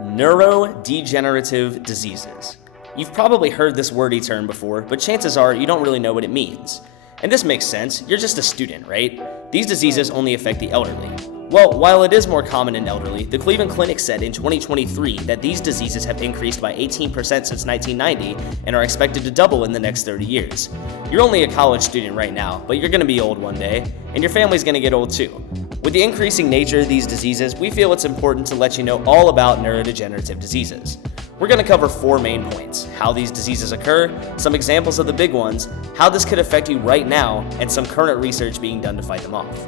Neurodegenerative diseases. You've probably heard this wordy term before, but chances are you don't really know what it means. And this makes sense, you're just a student, right? These diseases only affect the elderly. Well, while it is more common in elderly, the Cleveland Clinic said in 2023 that these diseases have increased by 18% since 1990 and are expected to double in the next 30 years. You're only a college student right now, but you're going to be old one day, and your family's going to get old too. With the increasing nature of these diseases, we feel it's important to let you know all about neurodegenerative diseases. We're going to cover 4 main points: how these diseases occur, some examples of the big ones, how this could affect you right now, and some current research being done to fight them off.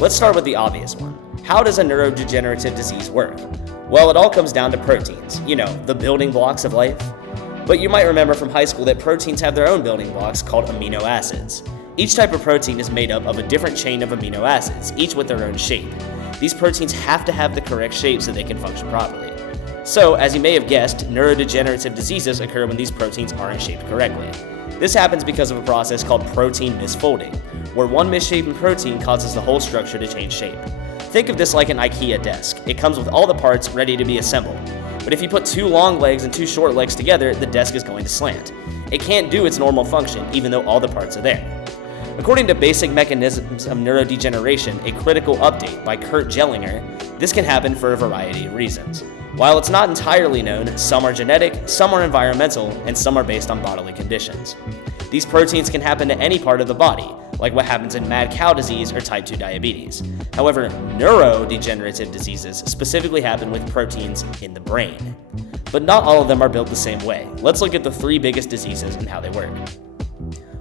Let's start with the obvious one. How does a neurodegenerative disease work? Well, it all comes down to proteins, the building blocks of life. But you might remember from high school that proteins have their own building blocks called amino acids. Each type of protein is made up of a different chain of amino acids, each with their own shape. These proteins have to have the correct shape so they can function properly. So, as you may have guessed, neurodegenerative diseases occur when these proteins aren't shaped correctly. This happens because of a process called protein misfolding, where one misshapen protein causes the whole structure to change shape. Think of this like an IKEA desk. It comes with all the parts ready to be assembled. But if you put 2 long legs and 2 short legs together, the desk is going to slant. It can't do its normal function, even though all the parts are there. According to Basic Mechanisms of Neurodegeneration, a critical update by Kurt Jellinger, this can happen for a variety of reasons. While it's not entirely known, some are genetic, some are environmental, and some are based on bodily conditions. These proteins can happen to any part of the body, like what happens in mad cow disease or type 2 diabetes. However, neurodegenerative diseases specifically happen with proteins in the brain. But not all of them are built the same way. Let's look at the 3 biggest diseases and how they work.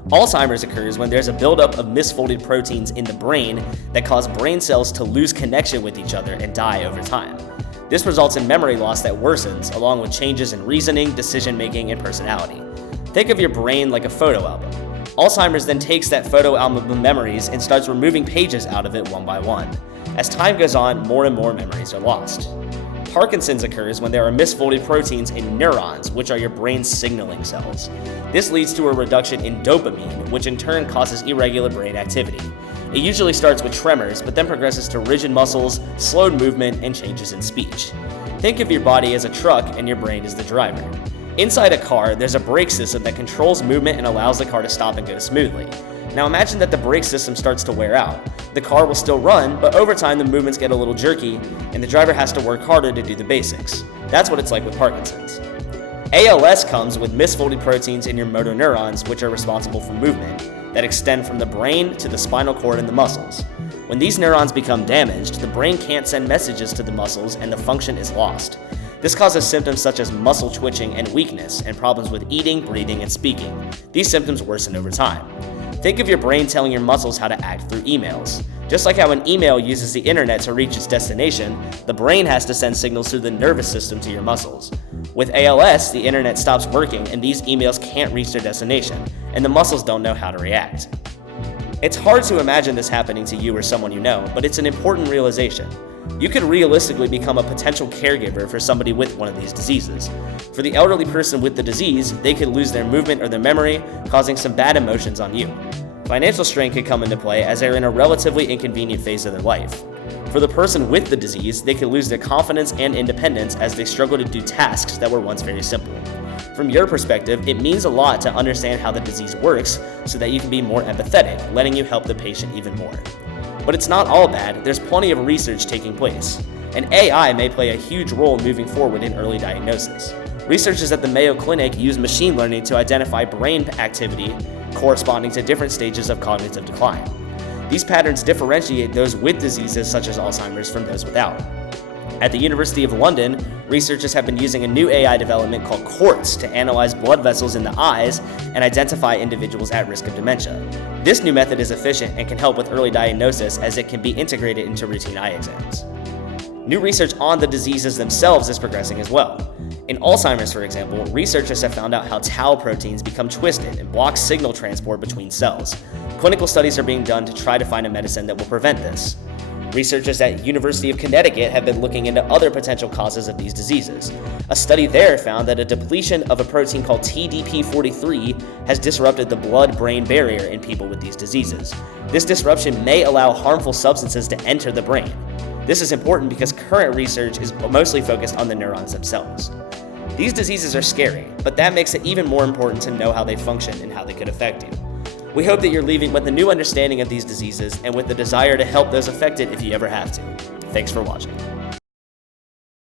Alzheimer's occurs when there's a buildup of misfolded proteins in the brain that cause brain cells to lose connection with each other and die over time. This results in memory loss that worsens, along with changes in reasoning, decision-making, and personality. Think of your brain like a photo album. Alzheimer's then takes that photo album of memories and starts removing pages out of it one by one. As time goes on, more and more memories are lost. Parkinson's occurs when there are misfolded proteins in neurons, which are your brain's signaling cells. This leads to a reduction in dopamine, which in turn causes irregular brain activity. It usually starts with tremors, but then progresses to rigid muscles, slowed movement, and changes in speech. Think of your body as a truck and your brain as the driver. Inside a car, there's a brake system that controls movement and allows the car to stop and go smoothly. Now imagine that the brake system starts to wear out. The car will still run, but over time the movements get a little jerky, and the driver has to work harder to do the basics. That's what it's like with Parkinson's. ALS comes with misfolded proteins in your motor neurons, which are responsible for movement, that extend from the brain to the spinal cord and the muscles. When these neurons become damaged, the brain can't send messages to the muscles and the function is lost. This causes symptoms such as muscle twitching and weakness, and problems with eating, breathing, and speaking. These symptoms worsen over time. Think of your brain telling your muscles how to act through emails. Just like how an email uses the internet to reach its destination, the brain has to send signals through the nervous system to your muscles. With ALS, the internet stops working and these emails can't reach their destination, and the muscles don't know how to react. It's hard to imagine this happening to you or someone you know, but it's an important realization. You could realistically become a potential caregiver for somebody with one of these diseases. For the elderly person with the disease, they could lose their movement or their memory, causing some bad emotions on you. Financial strain could come into play as they're in a relatively inconvenient phase of their life. For the person with the disease, they could lose their confidence and independence as they struggle to do tasks that were once very simple. From your perspective, it means a lot to understand how the disease works so that you can be more empathetic, letting you help the patient even more. But it's not all bad, there's plenty of research taking place. And AI may play a huge role moving forward in early diagnosis. Researchers at the Mayo Clinic use machine learning to identify brain activity corresponding to different stages of cognitive decline. These patterns differentiate those with diseases such as Alzheimer's from those without. At the University of London, researchers have been using a new AI development called Quartz to analyze blood vessels in the eyes and identify individuals at risk of dementia. This new method is efficient and can help with early diagnosis as it can be integrated into routine eye exams. New research on the diseases themselves is progressing as well. In Alzheimer's, for example, researchers have found out how tau proteins become twisted and block signal transport between cells. Clinical studies are being done to try to find a medicine that will prevent this. Researchers at University of Connecticut have been looking into other potential causes of these diseases. A study there found that a depletion of a protein called TDP-43 has disrupted the blood-brain barrier in people with these diseases. This disruption may allow harmful substances to enter the brain. This is important because current research is mostly focused on the neurons themselves. These diseases are scary, but that makes it even more important to know how they function and how they could affect you. We hope that you're leaving with a new understanding of these diseases and with the desire to help those affected if you ever have to. Thanks for watching.